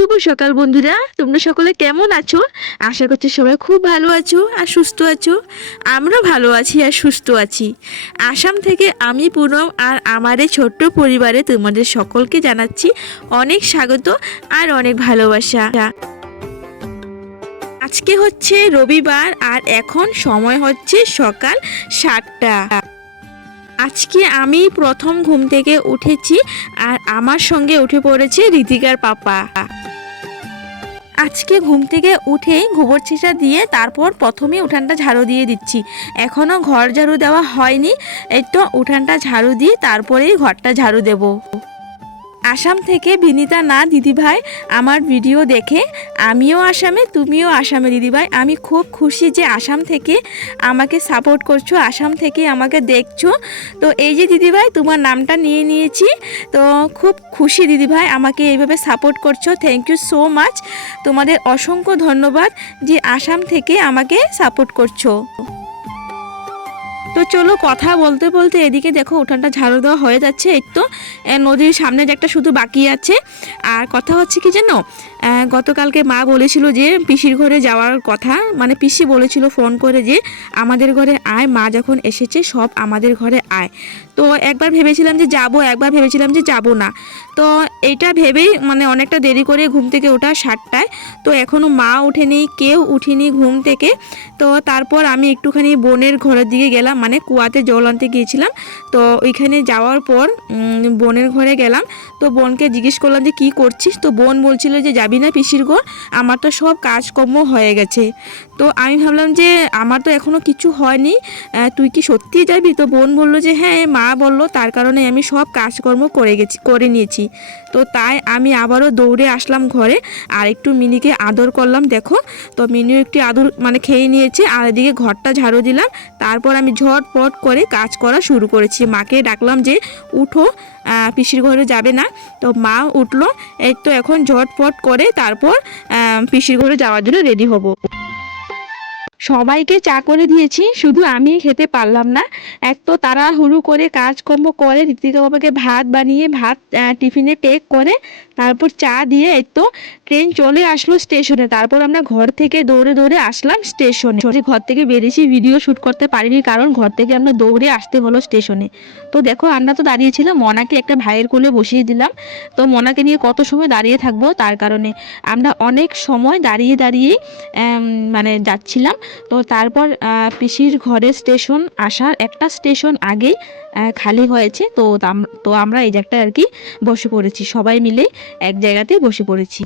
শুভ সকাল বন্ধুরা। তোমরা সকলে কেমন আছো? আশা করছি সবাই খুব ভালো আছো আর সুস্থ আছো। আমরা ভালো আছি আর সুস্থ আছি। আসাম থেকে আমি পুনম আর আমার এই ছোট্ট পরিবারে তোমাদের সকলকে জানাচ্ছি অনেক স্বাগত আর অনেক ভালোবাসা। আজকে হচ্ছে রবিবার আর এখন সময় হচ্ছে সকাল সাতটা। আজকে আমি প্রথম ঘুম থেকে উঠেছি আর আমার সঙ্গে উঠে পড়েছে ঋতিকার পাপা। আজকে ঘুম থেকে উঠেই গোবর ছিটা দিয়ে তারপর প্রথমে উঠানটা ঝাড়ু দিয়ে দিচ্ছি। এখনও ঘর ঝাড়ু দেওয়া হয়নি তো উঠানটা ঝাড়ু দিয়ে তারপরেই ঘরটা ঝাড়ু দেবো। আসাম থেকে বিনিতা না দিদিভাই আমার ভিডিও দেখে, আমিও আসামে, তুমিও আসামে দিদিভাই। আমি খুব খুশি যে আসাম থেকে আমাকে সাপোর্ট করছ, আসাম থেকে আমাকে দেখছ। তো এই যে দিদিভাই, তোমার নামটা নিয়ে নিয়েছি। তো খুব খুশি দিদিভাই আমাকে এইভাবে সাপোর্ট করছ। থ্যাংক ইউ সো মাচ তোমাদের অসংখ্য ধন্যবাদ যে আসাম থেকে আমাকে সাপোর্ট করছ। তো চলো কথা বলতে বলতে এদিকে দেখো উঠানটা ঝাড়ু দেওয়া হয়ে যাচ্ছে। এই তো নদীর সামনে যে একটা শুধু বাকি আছে। আর কথা হচ্ছে কি জানো? গতকালকে মা বলেছিল যে পিসির ঘরে যাওয়ার কথা। মানে পিসি বলেছিল ফোন করে যে আমাদের ঘরে আয়, মা যখন এসেছে সব আমাদের ঘরে আয়। তো একবার ভেবেছিলাম যে যাব, একবার ভেবেছিলাম যে যাব না। তো এইটা ভেবেই মানে অনেকটা দেরি করে ঘুম থেকে ওঠা সাতটায়। তো এখনও মা ওঠেনি, কেউ উঠিনি ঘুম থেকে। তো তারপর আমি একটুখানি বোনের ঘরের দিকে গেলাম মানে কুয়াতে জল আনতে গিয়েছিলাম। তো ওইখানে যাওয়ার পর বোনের ঘরে গেলাম। তো বোনকে জিজ্ঞেস করলাম যে কী করছিস? তো বোন বলছিল যে যাবি না পিসির ঘর আমার তো সব কাজকর্ম হয়ে গেছে। তো আমি ভাবলাম যে আমার তো এখনও কিছু হয়নি। তুই কি সত্যিই যাবি? তো বোন বলল যে হ্যাঁ মা বলল, তার কারণে আমি সব কাজকর্ম করে গেছি, করে নিয়েছি। তো তাই আমি আবারও দৌড়ে আসলাম ঘরে। আর একটু মিনিকে আদর করলাম, দেখো। তো মিনিও একটু আদর মানে খেয়ে নিয়েছে, আর এদিকে ঘরটা ঝাড়ু দিলাম। তারপর আমি ঝটপট করে কাজ করা শুরু করেছি। মাকে ডাকলাম যে, উঠো। পিসির ঘরে যাবে না। তো মা উঠল, এই তো এখন ঝটপট করে তারপর পিসির ঘরে যাওয়ার জন্য রেডি হব। সবাইকে চা করে দিয়েছি, শুধু আমি খেতে পারলাম না। এক তো তারা হুরু করে কাজকর্ম করে ঋতিকা বাবাকে ভাত বানিয়ে, ভাত টিফিনে টেক করে, তারপর চা দিয়ে এই তো ট্রেন চলে আসলো স্টেশনে তারপর আমরা ঘর থেকে দৌড়ে দৌড়ে আসলাম স্টেশনে ঘর থেকে বেরিয়েছি ভিডিও শ্যুট করতে পারিনি কারণ ঘর থেকে আমরা দৌড়ে আসতে হলো স্টেশনে তো দেখো, আমরা তো দাঁড়িয়েছিলাম মনাকে একটা ভাইয়ের কোলে বসিয়ে দিলাম। তো মনাকে নিয়ে কত সময় দাঁড়িয়ে থাকব তার কারণে। আমরা অনেক সময় দাঁড়িয়ে দাঁড়িয়ে মানে যাচ্ছিলাম। তো তারপর পিসির ঘরের স্টেশন আসার একটা স্টেশন আগেই খালি হয়েছে। তো তো আমরা এই জায়গাটায় আর কি বসে পড়েছি। সবাই মিলে এক জায়গাতে বসে পড়েছি।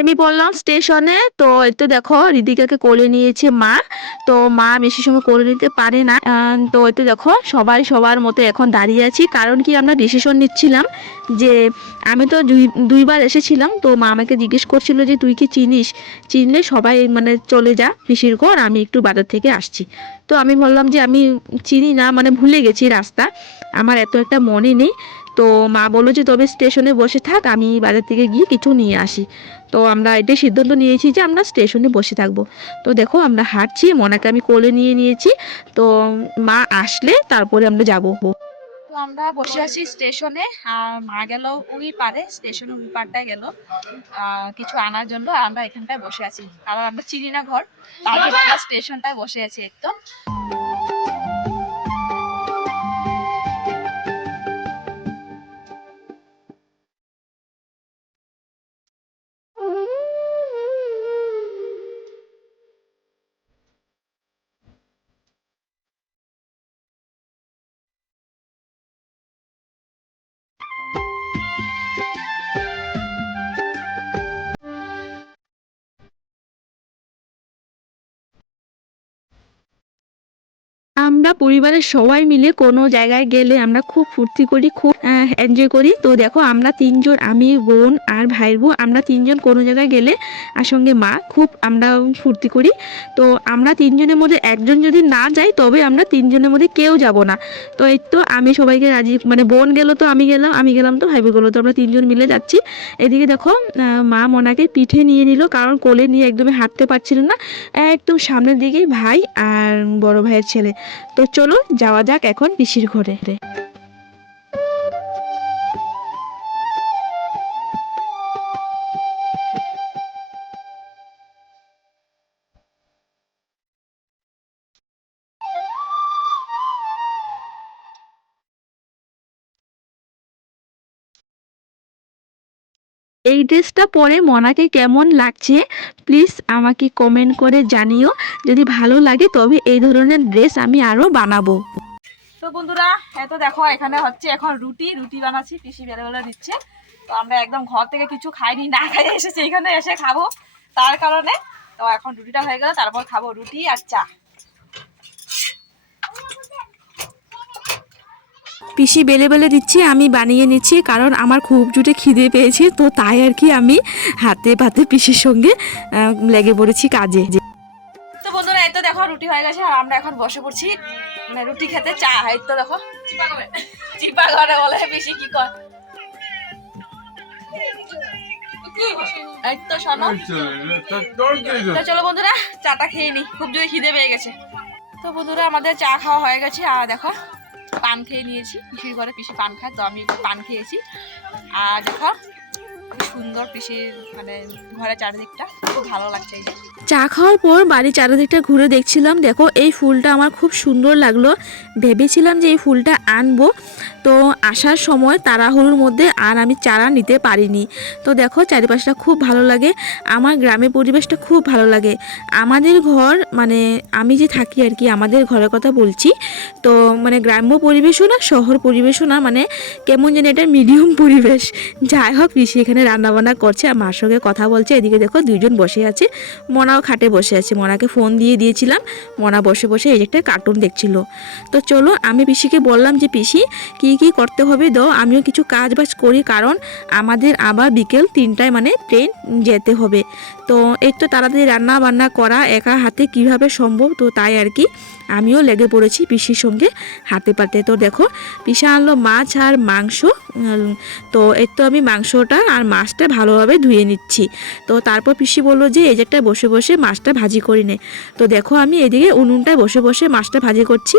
আমি বললাম স্টেশনে, তো তো দেখো রিদিকাকে কোলে নিয়েছে মা। তো মা বেশি সময় কোলে নিতে পারে না। তো তো দেখো সবাই সবার মতো এখন দাঁড়িয়ে আছি। কারণ কি আমরা ডিসিশন নিচ্ছিলাম যে আমি তো দুই, দুইবার এসেছিলাম, তো মা আমাকে জিজ্ঞেস করছিল যে তুই কি চিনিস? চিনলে সবাই মানে চলে যা পিসির ঘর, আমি একটু বাজার থেকে আসছি। তো আমি বললাম যে আমি চিনি না মানে ভুলে গেছি রাস্তা। আমার এত একটা মনে নেই। তো মা বলল যে, তবে স্টেশনে বসে থাক, আমি বাজার থেকে গিয়ে কিছু নিয়ে আসি। তো আমরা এটাই সিদ্ধান্ত নিয়েছি যে, আমরা স্টেশনে বসে থাকব। তো দেখো, আমরা হাঁটছি, মনাকে আমি কোলে নিয়ে নিয়েছি। তো মা আসলে তারপরে আমরা যাব। তো আমরা বসে আছি স্টেশনে। আর মা গেল ওই পারে স্টেশনের ওই পারটায় গেল। কিছু আনার জন্য আমরা এখানটায় বসে আছি। কারণ আমরা চিনি না ঘর তারপর আমরা স্টেশনটায় বসে আছি একদম। আমরা পরিবারের সবাই মিলে কোনো জায়গায় গেলে আমরা খুব ফুর্তি করি, খুব এনজয় করি। তো দেখো, আমরা তিনজন, আমি, বোন আর ভাইয়ের বউ আমরা তিনজন কোনো জায়গায় গেলে আর সঙ্গে মা, খুব আমরা ফুর্তি করি। তো আমরা তিনজনের মধ্যে একজন যদি না যাই, তবে আমরা তিনজনের মধ্যে কেউ যাব না। তো এই তো আমি সবাইকে রাজি মানে বোন গেল তো আমি গেলাম আমি গেলাম তো ভাইবু গেলো, তো আমরা তিনজন মিলে যাচ্ছি। এদিকে দেখো মা মনাকে পিঠে নিয়ে নিল, কারণ কোলে নিয়ে একদমই হাঁটতে পারছিল না। একদম সামনের দিকেই ভাই আর বড় ভাইয়ের ছেলে। তো চলো যাওয়া যাক এখন পিসির ঘরে। এই ড্রেসটা পরে মনাকে কেমন লাগছে প্লিজ আমাকে কমেন্ট করে জানিও। যদি ভালো লাগে তবে এই ধরনের ড্রেস আমি আরও বানাবো। তো বন্ধুরা এত দেখো, এখানে হচ্ছে এখন রুটি রুটি বানাচ্ছি, পিসি বেলা বেলা দিচ্ছে। তো আমরা একদম ঘর থেকে কিছু খাইনি, না খাই এসেছি, এখানে এসে খাব। তার কারণে তো এখন রুটিটা হয়ে গেল, তারপর খাব রুটি আর চা। পিসি বেলে বেলে দিচ্ছে আমি বানিয়ে নিচ্ছি কারণ আমার খুব জুটে খিদে পেয়েছে তো তাই আর কি আমি হাতে পাতে পিসির সঙ্গে লেগে পড়েছি কাজে। তো বন্ধুরা এই তো দেখো রুটি হয়ে গেছে আর আমরা এখন বসে পড়ছি মানে রুটি খেতে চা এই তো দেখো। চিপা করে বলে পিসি কি কর শোনো। তো চলো বন্ধুরা চাটা খেয়ে নি খুব জোরে খিদে পেয়ে গেছে। তো বন্ধুরা আমাদের চা খাওয়া হয়ে গেছে আর দেখো পান খেয়ে নিয়েছি, পিসির ঘরে পিসি পান খায়, তো আমি একটু পান খেয়েছি। আর দেখো সুন্দর পিসির মানে ঘরের চারিদিকটা, খুব ভালো লাগছে এই যে। চা খাওয়ার পর বাড়ির চারিদিকটা ঘুরে দেখছিলাম। দেখো, এই ফুলটা আমার খুব সুন্দর লাগল। ভেবেছিলাম যে এই ফুলটা আনব। তো আসার সময় তাড়াহুড়োর মধ্যে আর আমি চারা নিতে পারিনি। তো দেখো, চারিপাশটা খুব ভালো লাগে। আমার গ্রামের পরিবেশটা খুব ভালো লাগে। আমাদের ঘর মানে আমি যে থাকি আর কি, আমাদের ঘরের কথা বলছি, তো মানে গ্রাম্য পরিবেশও না, শহর পরিবেশও না মানে কেমন যেন এটা মিডিয়াম পরিবেশ। যাই হোক, ঋষি এখানে রান্নাবান্না করছে আর মার সঙ্গে কথা বলছে। এদিকে দেখো, দুইজন বসে আছে। মনাও খাটে বসে আছে। মনাকে ফোন দিয়ে দিয়েছিলাম। মনা বসে বসে এই একটা কার্টুন দেখছিল। তো চলো, আমি পিসিকে বললাম যে, পিসি, কি কি করতে হবে? দাও, আমিও কিছু কাজ বাজ করি, কারণ আমাদের আবার বিকেল তিনটায় মানে ট্রেন যেতে হবে। তো এই তো তাড়াতাড়ি রান্না বান্না করা, একা হাতে কীভাবে সম্ভব? তো তাই আর কি। আমিও লেগে পড়েছি পিসির সঙ্গে হাতে পাতে। তো দেখো পিসা আনলো মাছ আর মাংস তো এর তো আমি মাংসটা আর মাছটা ভালোভাবে ধুয়ে নিচ্ছি। তো তারপর পিসি বলল যে, এই একটা বসে বসে মাছটা ভাজি করি নে। তো দেখো, আমি এদিকে উনুনটায় বসে বসে মাছটা ভাজি করছি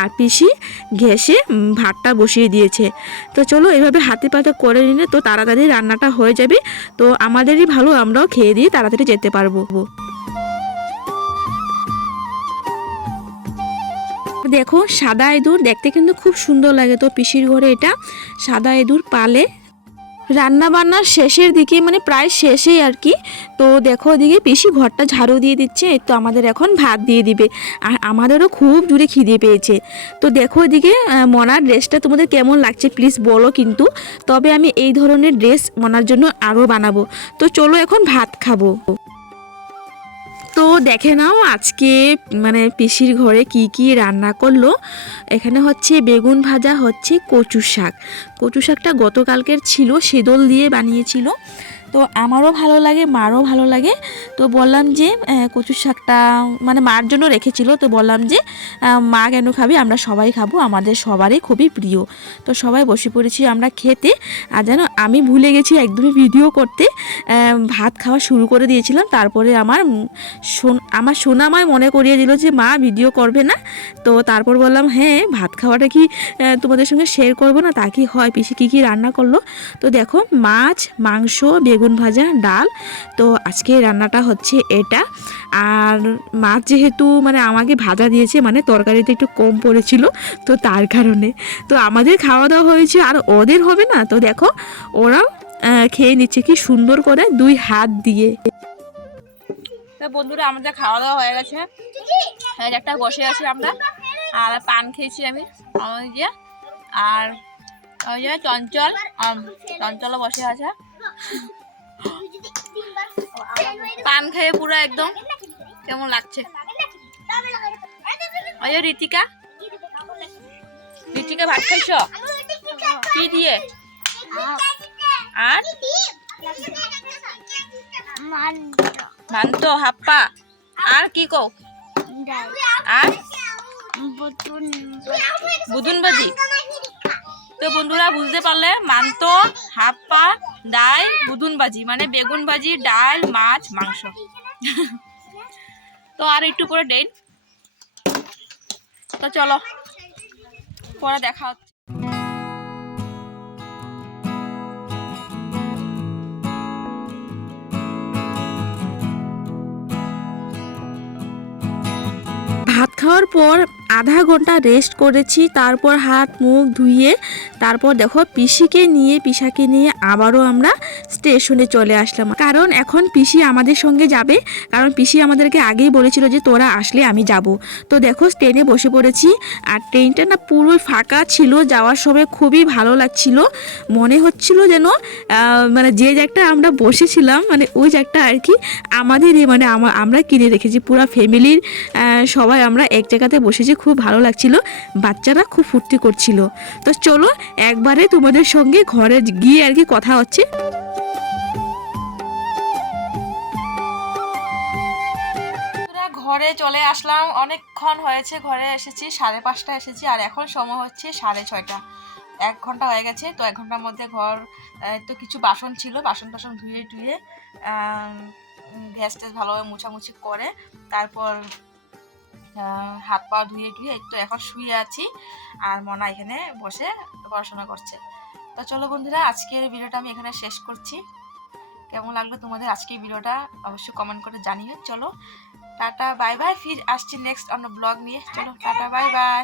আর পিসি ঘেসে ভাতটা বসিয়ে দিয়েছে। তো চলো, এভাবে হাতে পাতে করে নিলে তো তাড়াতাড়ি রান্নাটা হয়ে যাবে। তো আমাদেরই ভালো, আমরাও খেয়ে দিয়ে তাড়াতাড়ি যেতে পারব। দেখো, সাদা ইঁদুর দেখতে কিন্তু খুব সুন্দর লাগে তো পিসির ঘরে এটা। সাদা ইঁদুর পালে। রান্না বান্নার শেষের দিকে মানে প্রায় শেষেই আর কি। তো দেখো ওদিকে পিসি ঘরটা ঝাড়ু দিয়ে দিচ্ছে তো আমাদের এখন ভাত দিয়ে দিবে। আর আমাদেরও খুব জুড়ে খিদে পেয়েছে। তো দেখো ওদিকে মনার ড্রেসটা তোমাদের কেমন লাগছে প্লিজ বলো কিন্তু। তবে আমি এই ধরনের ড্রেস মনার জন্য আরও বানাবো। তো চলো এখন ভাত খাব। দেখে নাও আজকে মানে পিসির ঘরে কি কি রান্না করল। এখানে হচ্ছে বেগুন ভাজা, হচ্ছে কচু শাক কচু শাকটা গতকালকের ছিল, সেদল দিয়ে বানিয়েছিল। তো আমারও ভালো লাগে মারও ভালো লাগে। তো বললাম যে আহ, কচু শাকটা মানে মার জন্য রেখেছিল তো বললাম যে মা কেন খাবে? আমরা সবাই খাব আমাদের সবারই খুবই প্রিয়। তো সবাই বসে পড়েছি আমরা খেতে। আর যেন আমি ভুলে গেছি একদমই ভিডিও করতে। ভাত খাওয়া শুরু করে দিয়েছিলাম তারপরে আমার আমার সোনামায় মনে করিয়ে দিল যে মা ভিডিও করবে না। তো তারপর বললাম হ্যাঁ ভাত খাওয়াটা কি তোমাদের সঙ্গে শেয়ার করব না? তা কি হয়? পিসি কী কী রান্না করল? তো দেখো মাছ মাংস বেগুন ভাজা, ডাল। তো আজকে রান্নাটা হচ্ছে এটা। আর মাছ যেহেতু মানে আমাকে ভাজা দিয়েছে মানে তরকারিতে একটু কম পড়েছিল, তো তার কারণে। তো আমাদের খাওয়া দাওয়া হয়েছে, আর ওদের হবে না? তো দেখো, ওরাও খেয়ে নিচ্ছে, কি সুন্দর করে দুই হাত দিয়ে। বন্ধুরা, আমাদের খাওয়া দাওয়া হয়ে গেছে। একটা বসে আছি আমরা। আর পান খেয়েছি আমি যে। আর ওই যে চঞ্চল চঞ্চলও বসে আছে। পান খেয়ে পুরো একদম কেমন লাগছে? ওই যে ঋতিকা ঋতিকা ভাত খাইছ? কি দিয়ে? আর? মান্ত হাপ্পা। আর কি কও? আর? বুদুন বাজি। তো বন্ধুরা, বুঝতে পারলে? মান্ত হাপ্পা ডাল বুদুন ভাজি মানে বেগুন ভাজি, ডাল, মাছ, মাংস। তো আর একটু পরে ডেন তো চলো, পরে দেখা হচ্ছে। ভাত খাওয়ার পর আধা ঘণ্টা রেস্ট করেছি, তারপর হাত, মুখ ধুয়ে, তারপর দেখো পিসিকে নিয়ে, পিসাকে নিয়ে আবারও আমরা স্টেশনে চলে আসলাম। কারণ এখন পিসি আমাদের সঙ্গে যাবে, কারণ পিসি আমাদেরকে আগেই বলেছিল যে তোরা আসলে আমি যাব। তো দেখো ট্রেনে বসে পড়েছি, আর ট্রেনটা না পুরো ফাঁকা ছিল, যাওয়ার সময় খুবই ভালো লাগছিল। মনে হচ্ছিল যেন মানে যে জায়গাটা আমরা বসেছিলাম মানে ওই জায়গাটা আর কি আমাদেরই মানে আমা- আমরা কিনে রেখেছি। পুরো ফ্যামিলির সবাই আমরা এক জায়গাতে বসেছি। খুব ভালো লাগছিল। বাচ্চারা খুব ফুর্তি করছিল। তো চলো, একবারে তোমাদের সঙ্গে ঘরে গিয়ে আর কি কথা হচ্ছে। ঘরে চলে আসলাম। অনেকক্ষণ হয়েছে, ঘরে এসেছি, সাড়ে পাঁচটা এসেছি, আর এখন সময় হচ্ছে সাড়ে ছয়টা। এক ঘণ্টা হয়ে গেছে, তো এক ঘণ্টার মধ্যে ঘর তো কিছু বাসন ছিল, বাসন টাসন ধুয়ে টুয়ে গ্যাস ট্যাস ভালোভাবে মুছামুছি করে, তারপর হাত পা ধুয়ে ধুয়ে একটু এখন শুয়ে আছি আর মনা এখানে বসে পড়াশোনা করছে। তো চলো বন্ধুরা, আজকের ভিডিওটা আমি এখানে শেষ করছি। কেমন লাগল তোমাদের আজকের ভিডিওটা অবশ্যই কমেন্ট করে জানিও। চলো, টাটা বাই বাই ফির আসছি নেক্সট অন্য ব্লগ নিয়ে। চলো, টাটা বাই বাই